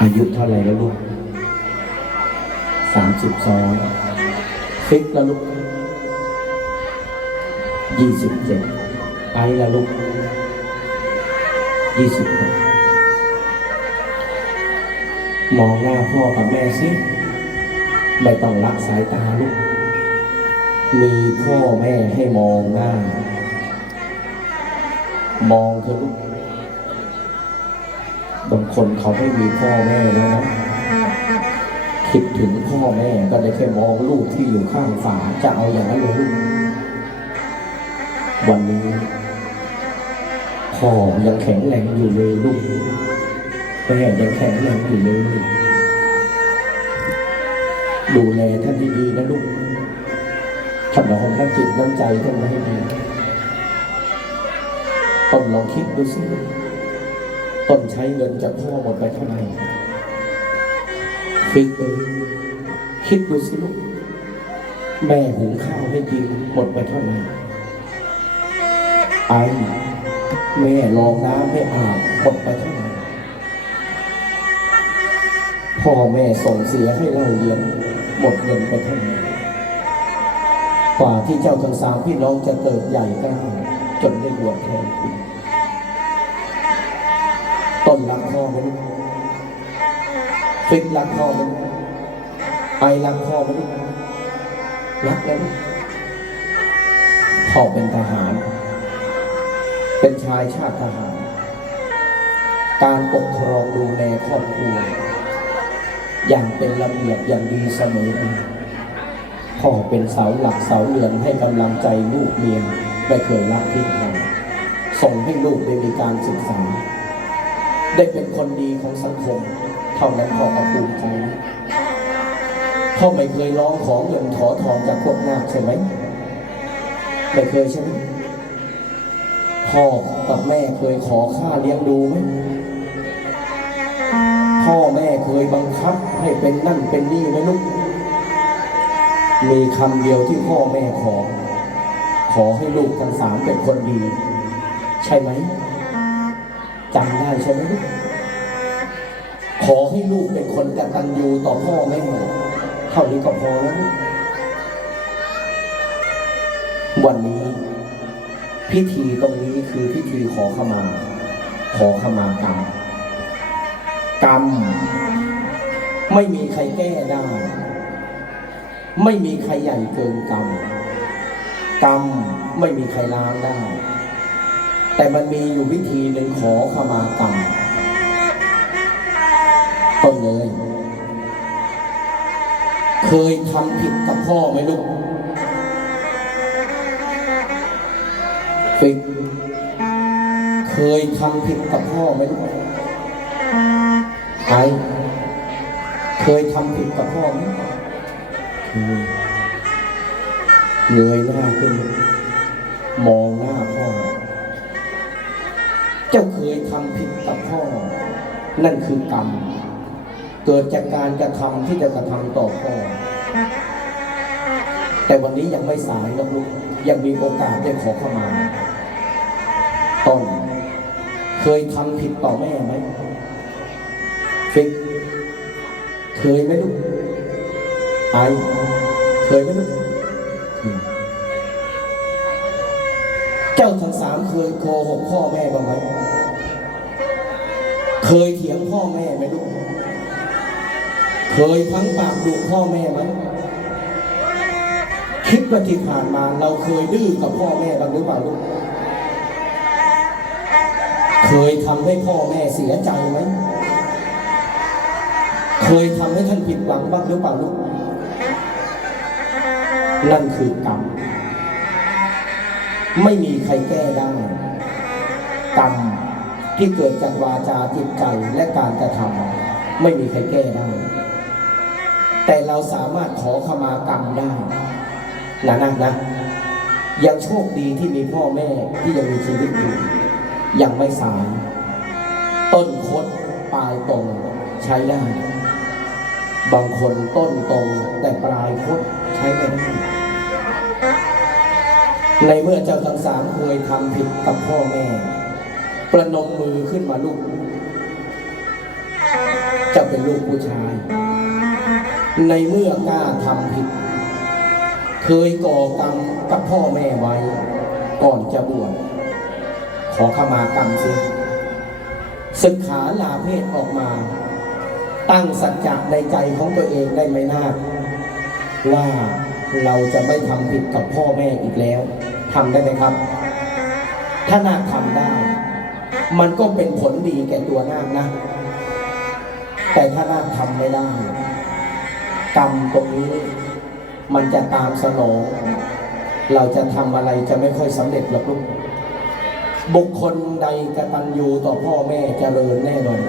อายุเท่าไหร่แล้วลูกสามสิบสองฟิกแล้วลูกยี่สิบเจ็ดไอ้แล้วลูกยี่สิบหกมองหน้าพ่อกับแม่สิ ไม่ต้องรักสายตาลูก มีพ่อแม่ให้มองหน้า มองเถอะลูก คนเขาไม่มีพ่อแม่แล้วนะคิดถึงพ่อแม่ก็ได้แค่มองลูกที่อยู่ข้างฝาจะเอาอย่างนั้นเลยลูกวันนี้พ่อยังแข็งแรงอยู่เลยลูกแม่ยังแข็งแรงอยู่เลย ดูแลท่านดีๆนะลูกถนอมน้ำจิตน้ำใจท่านไว้ให้ดีต้นลองคิดดูสิ ต้นใช้เงินจากพ่อหมดไปเท่าไหร่ฟิกเอ้ยคิดดูสิลูกแม่หุงข้าวให้กินหมดไปเท่าไหร่ไอแม่รองน้ำให้อาบหมดไปเท่าไหร่พ่อแม่ส่งเสียให้เราเรียนหมดเงินไปเท่าไหร่กว่าที่เจ้าทั้งสามพี่น้องจะเติบใหญ่กล้าจนได้บวชแทนคุณ ต้นรักพ่อมลูกฟิกรักพ่อมลูกไอรักพ่อมลูกรักแล้วพ่อเป็นทหาร เป็นชายชาติทหาร การปกครองดูแลครอบครัว อย่างเป็นระเบียบอย่างดีเสมอมาพ่อเป็นเสาหลักเสาเรือนให้กำลังใจลูกเมียไม่เคยรักทิ้งกันส่งให้ลูกได้มีการศึกษา ได้เป็นคนดีของสังคม เท่านั้นพ่อก็ภูมิใจนะพ่อไม่เคยร้องขอเงินขอทองจากพวกนาคใช่ไหมไม่เคยใช่ไหมพ่อกับแม่เคยขอค่าเลี้ยงดูไหมพ่อแม่เคยบังคับให้เป็นนั่นเป็นนี่ไหมลูก มีคำเดียวที่พ่อแม่ขอ ขอให้ลูกทั้งสามเป็นคนดี ใช่ไหม จำได้ใช่ไหมลูกขอให้ลูกเป็นคนกตัญญูต่อพ่อแม่เท่านี้ก็พอแล้วลูกวันนี้พิธีตรงนี้คือพิธีขอขมา ขอขมากรรม กรรม ไม่มีใครแก้ได้ ไม่มีใครใหญ่เกินกรรม กรรมไม่มีใครล้างได้ แต่มันมีอยู่วิธีหนึ่งขอขมากรรมต้นเลย เคยทำผิดกับพ่อไหมลูกฟิกเคยทำผิดกับพ่อไหมลูกไอเคยทำผิดกับพ่อไหมเคยเงยหน้าขึ้น มองหน้า เจ้าเคยทำผิดกับพ่อ นั่นคือกรรม เกิดจากการกระทำที่จะกระทำต่อพ่อ แต่วันนี้ยังไม่สายนะลูกยังมีโอกาสได้ขอเข้ามาต้นเคยทำผิดต่อแม่ไหมฟิกเคยไหมลูกไอเคยไหมลูก เจ้าทั้งสามเคยโกหกพ่อแม่บ้างไหม เคยเถียงพ่อแม่ไหมลูก เคยพังปากดุพ่อแม่ไหมคิดว่าที่ผ่านมาเราเคยดื้อกับพ่อแม่บ้างหรือเปล่าลูก เคยทำให้พ่อแม่เสียใจไหม เคยทำให้ท่านผิดหวังบ้างหรือเปล่าลูก นั่นคือกรรม ไม่มีใครแก้ได้กรรมที่เกิดจากวาจาจิตใจและการกระทำไม่มีใครแก้ได้ แต่เราสามารถขอขมากรรมได้นะนะนะยังโชคดีที่มีพ่อแม่ที่ยังมีชีวิตอยู่ยังไม่สายต้นคดปลายตรงใช้ได้ บางคนต้นตรงแต่ปลายคดใช้ไม่ได้ ในเมื่อเจ้าทั้งสามเคยทำผิดกับพ่อแม่ ประนมมือขึ้นมาลูก เจะเป็นลูกผู้ชาย ในเมื่อกล้าทำผิด เคยก่อกรรมกับพ่อแม่ไว้ ก่อนจะบวชขอขมากรรมสิศึกขาลาเพศออกมา ตั้งสัจจะในใจของตัวเองได้ไหมนาว่าเราจะไม่ทำผิดกับพ่อแม่อีกแล้ว ทำได้ไหมครับ ถ้านาคทำได้ มันก็เป็นผลดีแก่ตัวนาคนะ แต่ถ้านาคทำไม่ได้ กรรมตรงนี้ มันจะตามสนอง เราจะทำอะไรจะไม่ค่อยสำเร็จหรอกลูกบุคคลใดกตัญญูต่อพ่อแม่เจริญแน่นอน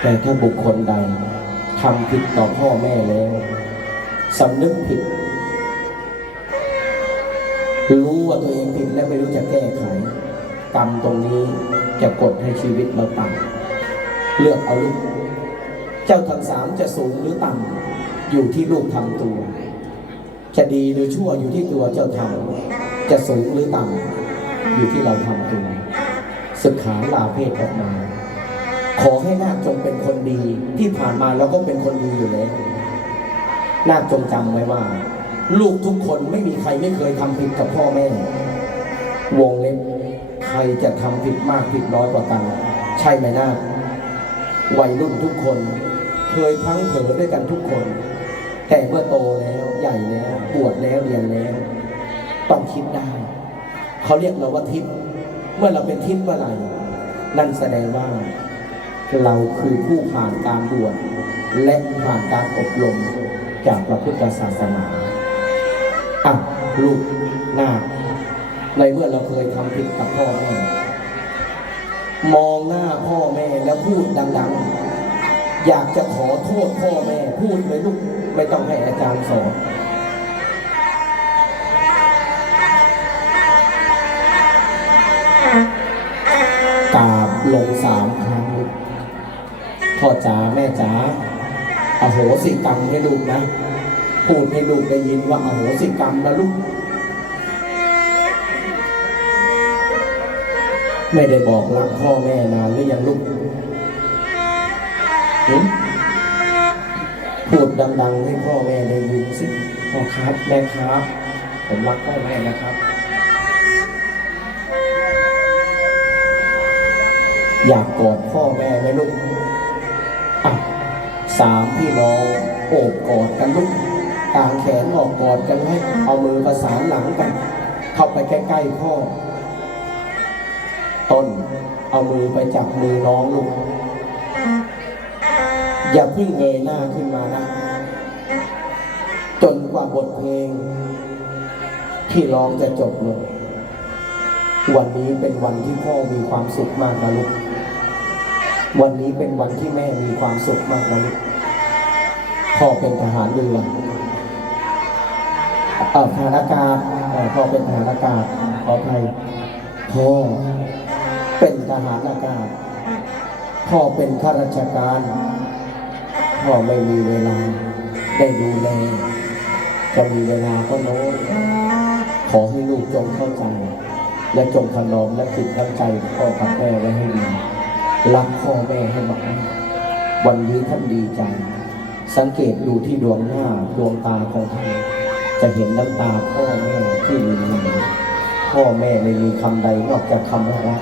แต่ถ้าบุคคลใดทำผิดต่อพ่อแม่แล้วสำนึกผิด รู้ว่าตัวเองผิดและไม่รู้จะแก้ไขกรรมตรงนี้จะกดให้ชีวิตเราต่ำเลือกเอาลูกเจ้าทั้งสามจะสูงหรือต่ำอยู่ที่ลูกทำตัว จะดีหรือชั่วอยู่ที่ตัวเจ้าทำจะสูงหรือต่ำอยู่ที่เราทำตัวศึกขาลาเพศออกมา ขอให้นาคจงเป็นคนดีที่ผ่านมาเราก็เป็นคนดีอยู่แล้วนาคจงจำไว้ว่า ลูกทุกคนไม่มีใครไม่เคยทำผิดกับพ่อแม่ วงเล็บใครจะทำผิดมากผิดน้อยกว่ากัน ใช่ไหมนาวัยรุ่นทุกคน เคยพังเผลอด้วยกันทุกคน แต่เมื่อโตแล้วใหญ่แล้วบวชแล้วเรียนแล้ว ต้องคิดได้ เขาเรียกเราว่าทิพเมื่อเราเป็นทิพเมื่อไหร่นั่นแสดงว่า เราคือผู้ผ่านการบวชและผ่านการอบรมจากพระพุทธศาสนา อะลูกหน้า ในเมื่อเราเคยทำผิดกับพ่อแม่ มองหน้าพ่อแม่แล้วพูดดังๆ อยากจะขอโทษพ่อแม่ พูดเลยลูกไม่ต้องให้อาจารย์สอนกราบลงสามครั้งพ่อจ๋าแม่จ๋าอโหสิกรรมให้ลูกนะ พูดให้ลูกได้ยินว่าอโหสิกรรมนะลูก ไม่ได้บอกรักพ่อแม่นานหรือยังลูกพูดดัง ๆ ให้พ่อแม่ได้ยินสิพ่อครับแม่ครับ ผมรักพ่อแม่นะครับ อยากกอดพ่อแม่ไหมลูกอะสามพี่น้องโอบกอดกันลูก กางแขนออกกอดกันไว้เอามือประสานหลังกัน เข้าไปใกล้ๆพ่อ ต้นเอามือไปจับมือน้องลูก อย่าเพิ่งเงยหน้าขึ้นมานะ จนกว่าบทเพลง ที่ร้องจะจบลงวันนี้เป็นวันที่พ่อมีความสุขมากนะลูก วันนี้เป็นวันที่แม่มีความสุขมากนะลูก พ่อเป็นทหารเรือ เออทหารอากาศเอ่อพ่อเป็นทหารอากาศขออภัยพ่อเป็นทหารอากาศพ่อเป็นข้าราชการพ่อไม่มีเวลาได้ดูแลจะมีเวลาก็น้อยขอให้ลูกจงเข้าใจ และจงถนอมและติดน้ำใจพ่อกับแม่ไว้ให้ดีรักพ่อแม่ให้มากวันนี้ท่านดีใจ สังเกตดูที่ดวงหน้าดวงตาของท่าน จะเห็นน้ำตาพ่อแม่ที่รินไหลพ่อแม่ไม่มีคำใดนอกจากคำว่ารัก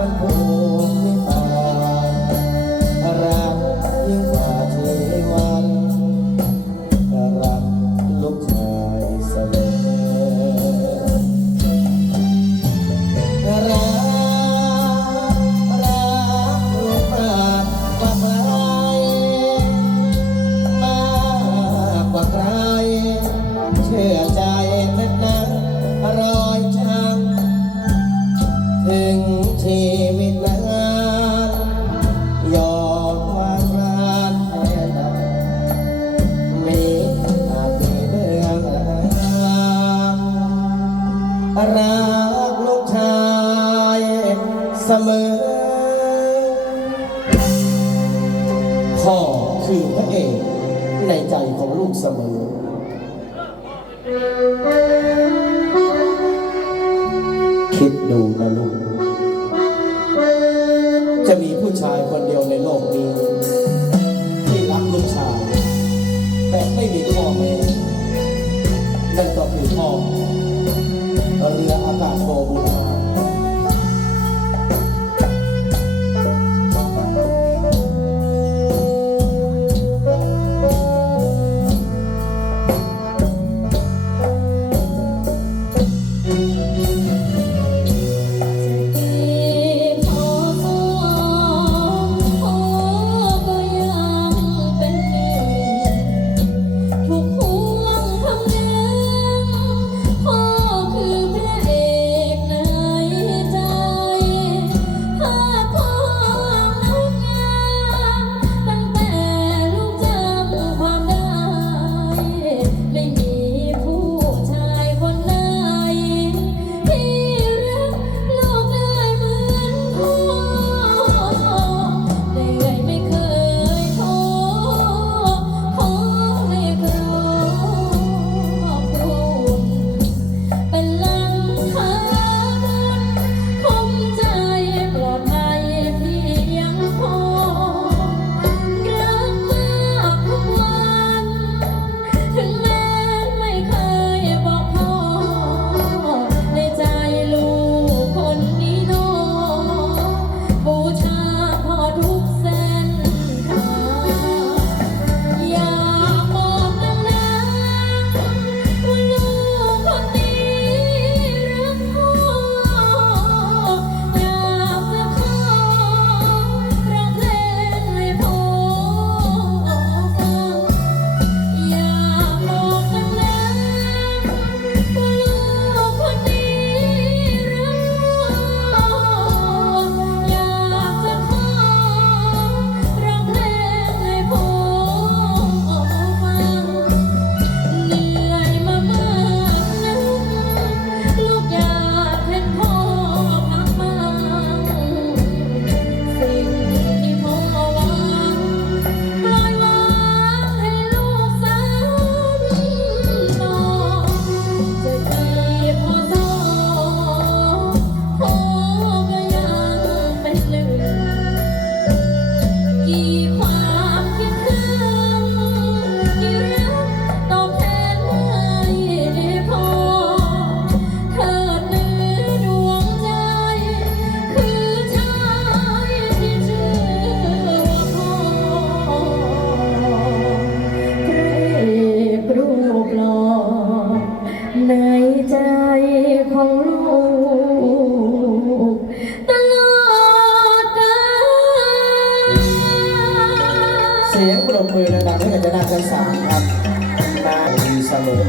I'm รักลูกชายเสมอ พ่อคือพระเอกในใจของลูกเสมอ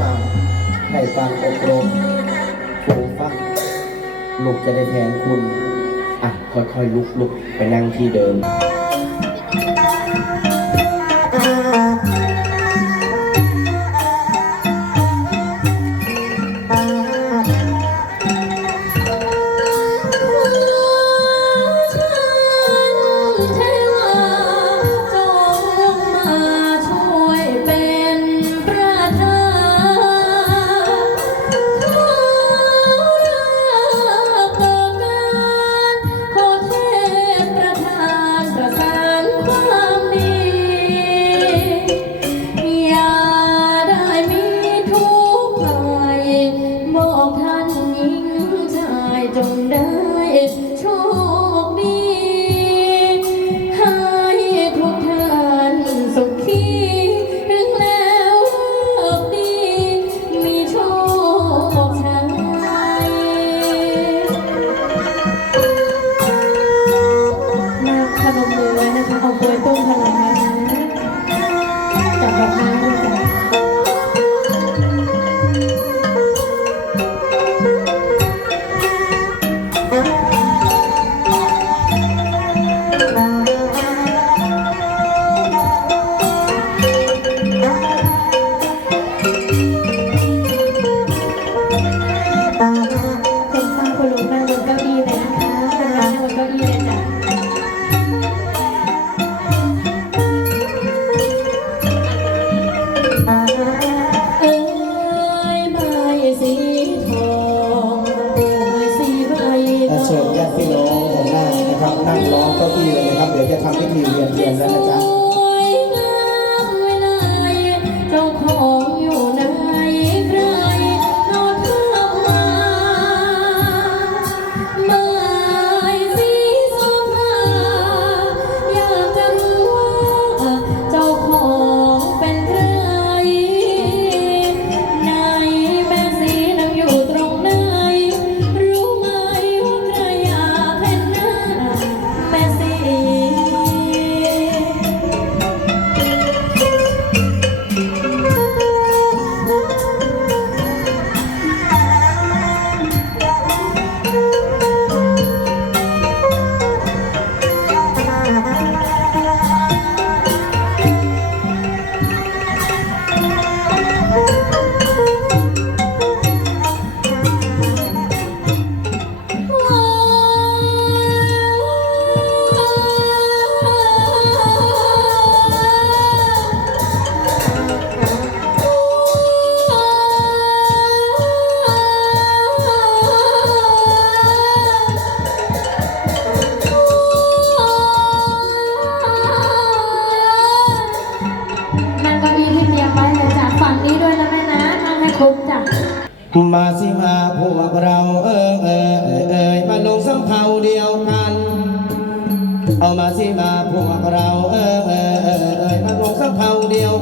มาให้ฟังอบรมครูฟักลูกจะได้แทนคุณ อะ ค่อยๆลุกลุกไปนั่งที่เดิม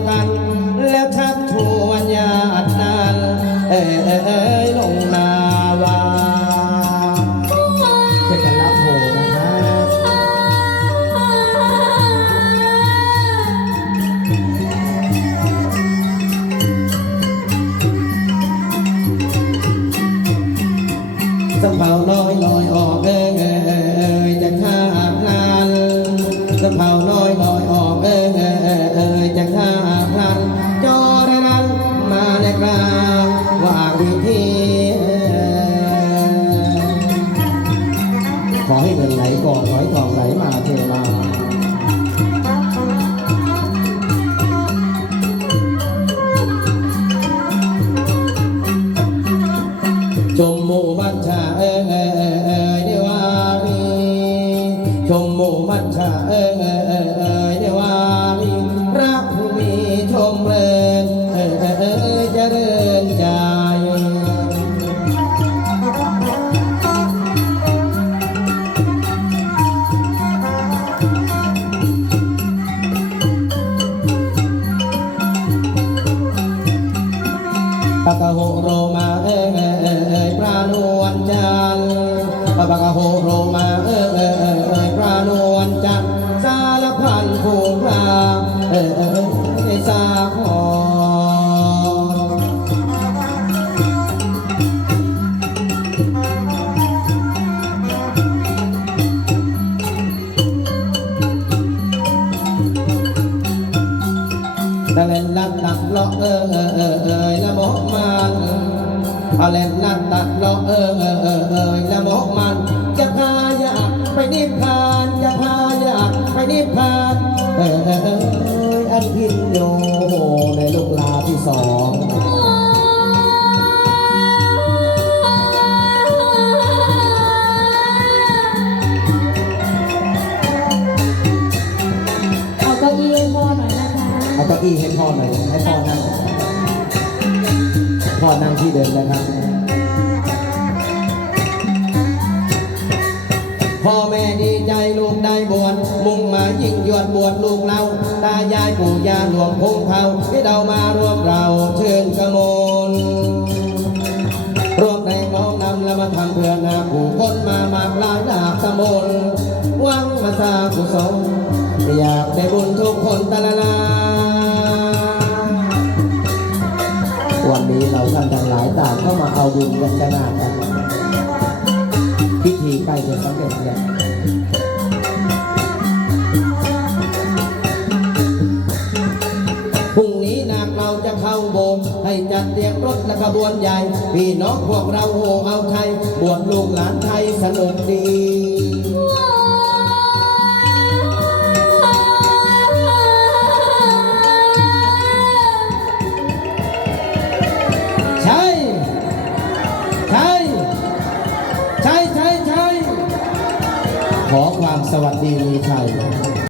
กัน แล้วทับทวนญาตินั้นเออ ปะกะโหโรมาเอ้ยเอ้ยเอ้ยเอ้ยปลานวลจันทร์สารพันผูกพาเอ้ยเอ้ยเอ้ยสาครตะเล่นลัดตัดเลาะเออเออเออเออละบอกมันเอาเล่นลัดตัดเลาะเออเออเออเอ ออเออเอออันพินโยในลูกลาที่สองเอาเก้าอี้ให้พ่อหน่อยนะคะเอาเก้าอี้ให้พ่อหน่อยให้พ่อนั่งพ่อนั่งที่เดิมนะครับ พ่อแม่ดีใจลูกได้บวชมุ่งหมายยิ่งยวดบวชลูกเราตายายปู่ย่าหลวงพงเผาที่เรามารวมเราเชิญกระมลรวมแรงน้อมนำและมาทำเพื่อนาผู้คนมามากลายดาบตะมนวังมาสางกุศลอยากได้บุญทุกคนตะละลาวันนี้เราท่านทั้งหลายต่างเข้ามาเอาบุญกันขนาดกัน พิธีใกล้จะสำเร็จแล้วพรุ่งนี้นาคเราจะเข้าโบสถ์ให้จัดเตรียมรถและขบวนใหญ่ พี่น้องพวกเราโหเอาไทยบวชลูกหลานไทยสนุกดี สวัสดีมีชัย